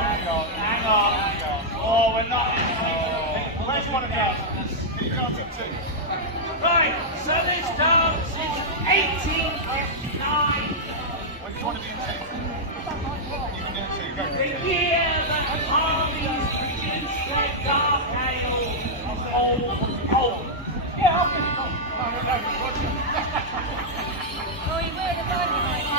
Hang on. Oh, we're not. Where do you want to go? Can you dance it too? Right, so this dance is 1859. When do you want to be in two? You can do it too. Go. The year that armies produced their dark ale of old. Yeah, I'll get it. No, Roger. Oh, you were the dynamite.